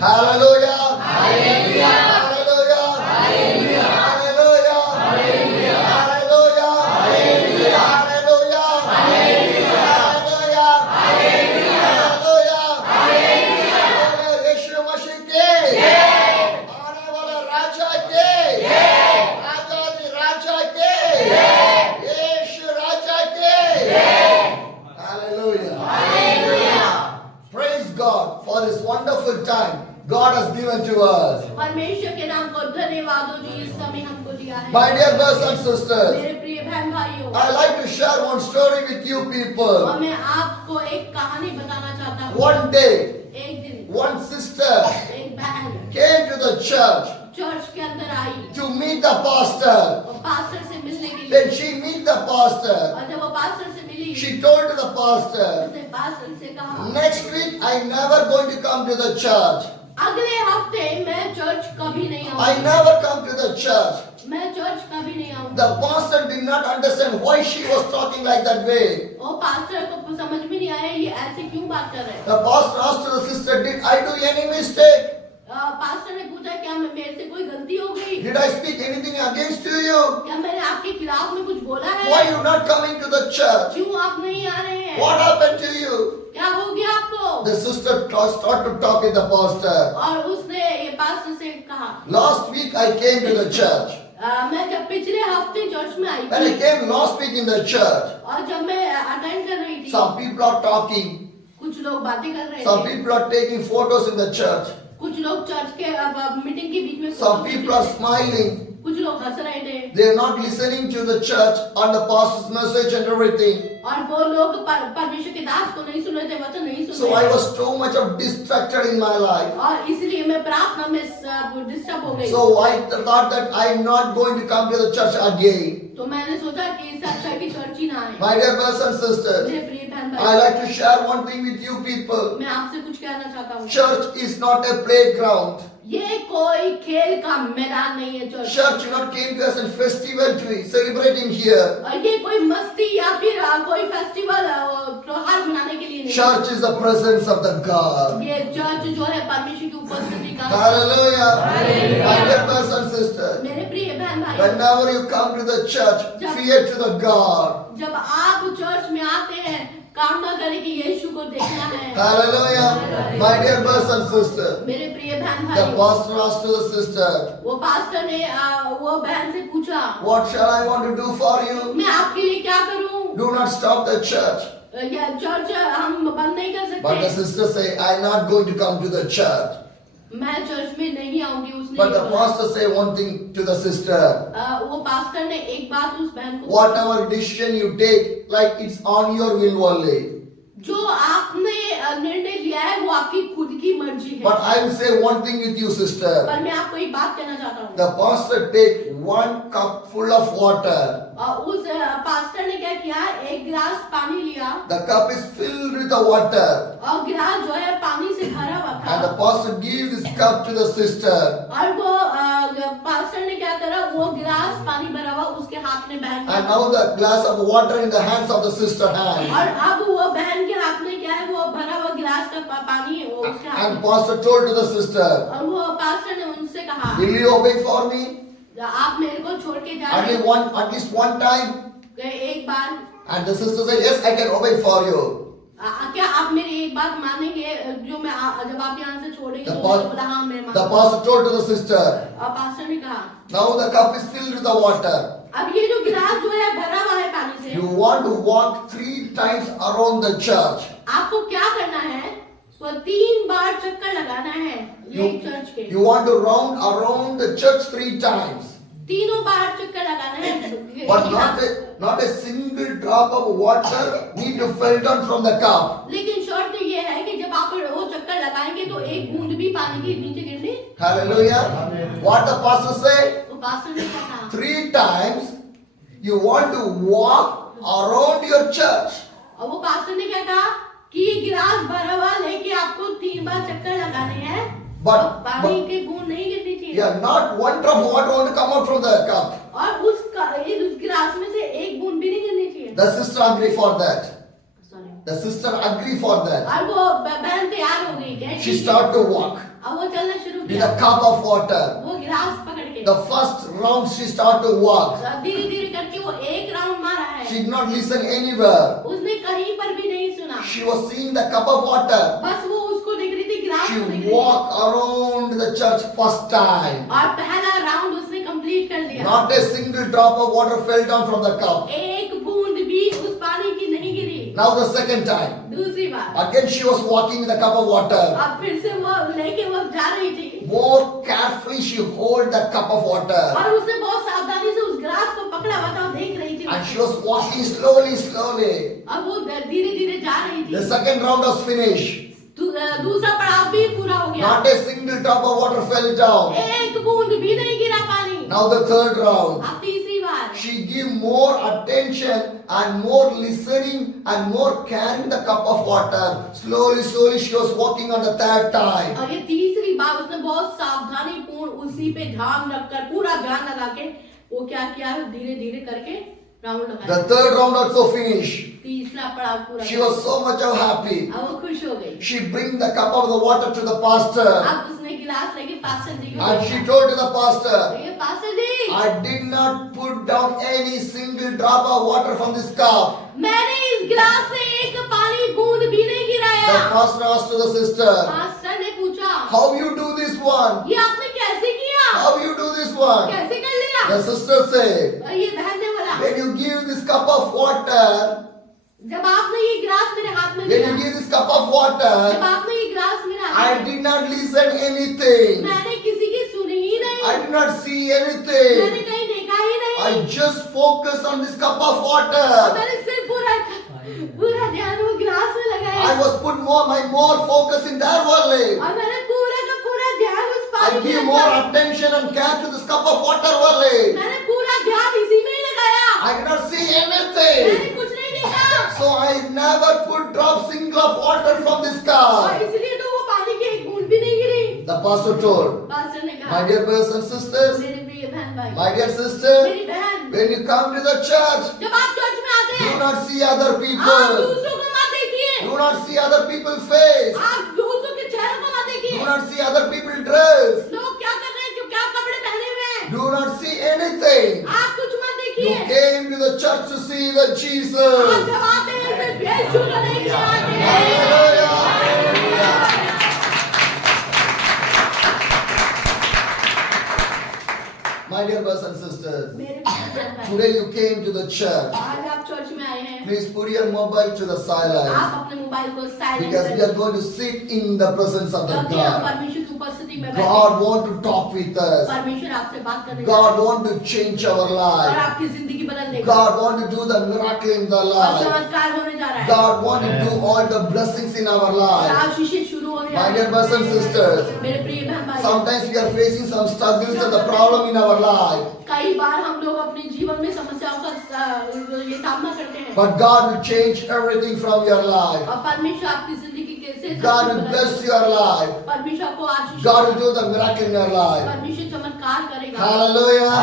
Hallelujah. Hallelujah. Hallelujah. Hallelujah. Hallelujah. Hallelujah. Hallelujah. Hallelujah. Hallelujah. Hallelujah. Hallelujah. यीशु मसीह के आने वाला राजा के आजादी राजा के यीशु राजा के Hallelujah. Praise God for this wonderful time God has given to us. परमेश्वर के नाम को धन्यवाद हो जो इस समय हमको दिया है। My dear brothers and sisters, मेरे प्रिय बहन भाइयों, I like to share one story with you people. और मैं आपको एक कहानी बताना चाहता हूँ। One day, एक दिन one sister एक बहन came to the church church के अंदर आई to meet the pastor. और पास्टर से मिलने के लिए। When she met the pastor, और जब वो पास्टर से मिली, she told to the pastor, उसने पास्टर से कहा, next week I never going to come to the church. अगले हफ्ते मैं चर्च कभी नहीं I आऊंगी। never come to the church. मैं चर्च कभी नहीं आऊंगी। The pastor did not understand why she was talking like that way. वो पास्टर को समझ में नहीं आया ये ऐसे क्यों बात कर रहे हैं। The pastor asked to the sister, did I do any mistake? Pastor ने पूछा क्या मेरे से कोई गलती हो गई? Did I speak anything against you? क्या मैंने आपके खिलाफ में कुछ बोला है? Why you not coming to the church? क्यों आप नहीं आ रहे हैं? What happened to you? क्या हो गया आपको? The sister started to talk with the pastor. और उसने ये पास्टर से कहा, Last week I came to the church. मैं जब पिछले हफ्ते चर्च में आई When I थी came last week in the church, और जब मैं अटेंड कर रही थी, some people are talking. कुछ लोग बातें कर रहे Some थे, people are taking photos in the church. कुछ लोग चर्च के मीटिंग के बीच में Some फोटो people खींच are रहे थे, smiling. कुछ लोग हंस रहे थे They are not listening to the church and the pastor's message and everything. और वो लोग परमेश्वर के दास को नहीं सुन रहे थे, वचन नहीं सुन So I रहे थे was too much of distracted in my life. और इसलिए मैं प्रार्थना में डिस्टर्ब हो गई। So I thought that I'm not going to come to the church again. तो मैंने सोचा कि इससे अच्छा है कि चर्च ही ना आए। My dear brothers and sisters, मेरे प्रिय बहन I भाई, like to share one thing with you people. मैं आपसे कुछ कहना चाहता हूँ। Church is not a playground. ये कोई खेल का मैदान नहीं है church. Church not came to us in festival to celebrate in here. और ये कोई मस्ती या फिर कोई फेस्टिवल त्योहार मनाने के लिए नहीं। Church is the presence of the God. ये चर्च जो है परमेश्वर की उपस्थिति का। Hallelujah. My dear brothers and sisters, मेरे प्रिय बहन भाई, whenever you come to the church, fear to the God. जब आप चर्च में आते हैं, कामना करें कि यीशु को देखना है। Hallelujah. My dear brothers and sisters, मेरे प्रिय बहन the भाई, pastor asked to the sister, वो पास्टर ने वो बहन से पूछा, what shall I want to do for you? मैं आपके लिए क्या करूं? Do not stop the church. या चर्च हम बंद नहीं कर But the सकते। sister say, I'm not going to come to the church. मैं चर्च में नहीं आऊंगी, उसने But ये the बोला। pastor say one thing to the sister. वो पास्टर ने एक बात उस बहन को, Whatever decision you take, like it's on your will only. जो आपने निर्णय लिया है वो आपकी खुद की मर्जी है। But I will say one thing with you, sister. पर मैं आपको एक बात कहना चाहता हूँ। The pastor take one cup full of water. उस पास्टर ने क्या किया, एक गिलास पानी लिया The cup is filled with the water. और गिलास जो है पानी से भरा हुआ And the था pastor give this cup to the sister. और वो पास्टर ने क्या करा, वो गिलास पानी भरा हुआ उसके हाथ में बहन And दिया। now the glass of water in the hands of the sister hand. और अब वो बहन के हाथ में क्या है, वो भरा हुआ गिलास का पानी वो उसके हाथ And में। pastor told to the sister, और वो पास्टर ने उनसे कहा, will you obey for me? आप मेरे को छोड़ के जा रहे At least one time. हैं एक बार। And the sister said, yes, I can obey for you. क्या आप मेरी एक बात मानेंगे, जो मैं जब आप यहाँ से छोड़ेंगे The तो pas- बोला हाँ मैं The मानूंगा। pastor told to the sister, और पास्टर ने कहा, now the cup is filled with the water. अब ये जो गिलास जो है भरा हुआ है पानी से, You want to walk 3 times around the church. आपको क्या करना है, वो 3 बार चक्कर लगाना है ये चर्च के। You want to round around the church 3 times. तीनों बार चक्कर लगाना है। But not a single drop of water need to fall down from the cup. लेकिन शर्त ये है कि जब आप वो चक्कर लगाएंगे तो एक बूंद भी पानी के नीचे गिरनी। Hallelujah. What the pastor said? वो पास्टर ने कहा 3 times you want to walk around your church. और वो पास्टर ने क्या कहा कि ये गिलास भरा हुआ लेके आपको 3 बार चक्कर लगाने हैं, पानी के बूंद नहीं गिरनी चाहिए। Yeah, not one drop of water want to come out from the cup. और उस गिलास में से एक बूंद भी नहीं गिरनी चाहिए। The sister agreed for that. Sorry. The sister agreed for that. और वो बहन तैयार हो गई क्या? She started to walk अब वो चलना शुरू with किया, a cup of water. वो गिलास पकड़ के The first round she started to walk. धीरे धीरे करके वो एक राउंड मारा है, She did not listen anywhere. उसने कहीं पर भी नहीं सुना, She was seeing the cup of water. बस वो उसको देख रही थी, गिलास को देख She रही थी। walked around the church first time. और पहला राउंड उसने कंप्लीट कर लिया, Not a single drop of water fell down from the cup. एक बूंद भी उस पानी की नहीं गिरी। Now the second time. दूसरी बार Again she was walking with a cup of water. अब फिर से वो लेके वो जा रही थी, More carefully she hold the cup of water. और उसने बहुत सावधानी से उस गिलास को पकड़ा हुआ था, देख रही थी, And she was walking slowly. अब वो धीरे धीरे जा रही The थी। second round was finished. दूसरा पड़ाव भी पूरा हो गया, Not a single drop of water fell down. एक बूंद भी नहीं गिरा पानी। Now the third round. अब तीसरी बार She give more attention and more listening and more carrying the cup of water. Slowly she was walking on the third time. और ये तीसरी बार उसने बहुत सावधानी पूर्ण उसी पे ध्यान रखकर, पूरा ध्यान लगा के वो क्या किया, धीरे धीरे करके राउंड The लगाया। third round also finished. तीसरा पड़ाव पूरा She किया। was so much happy. अब वो खुश हो गई। She bring the cup of the water to the pastor. अब उसने गिलास लेके पास्टर जी को And दिया। she told to the pastor, ये pastor ji, I did not put down any single drop of water from this cup. मैंने इस गिलास से एक पानी बूंद भी नहीं The गिराया। pastor asked to the sister, pastor ने पूछा, how you do this one? ये आपने कैसे किया? How you do this one? कैसे कर लिया? The sister said, और ये बहन ने बोला, when you give this cup of water, जब आपने ये गिलास मेरे हाथ में when दिया, you give this cup of जब water, आपने ये गिलास मेरे हाथ I में, did not listen anything. मैंने किसी की सुनी ही नहीं, I did not see मैंने anything. कहीं देखा ही नहीं, I just focused on this cup of और water. मैंने सिर्फ पूरा ध्यान वो गिलास में लगाया, I was put more focus in there only. और मैंने पूरा का पूरा ध्यान उस I पानी give में more लगाया, attention and care to this cup of water only. मैंने पूरा ध्यान इसी में ही लगाया, I did not see मैंने anything. कुछ नहीं देखा, So I never put drop single of water from this और cup. इसलिए तो वो पानी की एक बूंद भी नहीं गिरी। The pastor told, पास्टर ने कहा, my dear brothers and sisters, मेरे प्रिय बहन भाई, my dear sister, मेरी बहन, when you come to the church, जब आप चर्च में आते do हैं, not see other आप people. दूसरों को मत देखिए, Do not see other people's face. आप दूसरों के चेहरे को मत Do देखिए, not see other people's dress. लोग क्या कर रहे हैं, क्या कपड़े पहने हुए हैं, Do not see anything. आप कुछ मत You देखिए। came to the church to see the आप Jesus. जब आते हैं सिर्फ यीशु को देखने आते हैं। Hallelujah. My dear brothers and sisters, मेरे प्रिय बहन भाई, today you came to the church. आज आप चर्च में आए हैं, Please put your mobile to the silence आप अपने मोबाइल को साइलेंट because we are करें, going to sit in the presence of the क्योंकि हम God. परमेश्वर की उपस्थिति में बैठे हैं। God want to talk with us. परमेश्वर आपसे बात करने जा God रहे हैं want to change our और life. आपकी जिंदगी बदल देगा, God want to do the miracle in the और life. चमत्कार होने जा रहा है, God want to do all the blessings in our और life. आशीषें शुरू होने जा My रही dear हैं। brothers and sisters, मेरे प्रिय बहन भाई, sometimes we are facing some struggles and the problem in our life. कई बार हम लोग अपने जीवन में समस्याओं का ये सामना करते हैं, But God will change everything from your life. और परमेश्वर आपकी जिंदगी कैसे God will bless your life. परमेश्वर आपको आशीष God will do the miracle in your life. परमेश्वर चमत्कार करेगा। Hallelujah.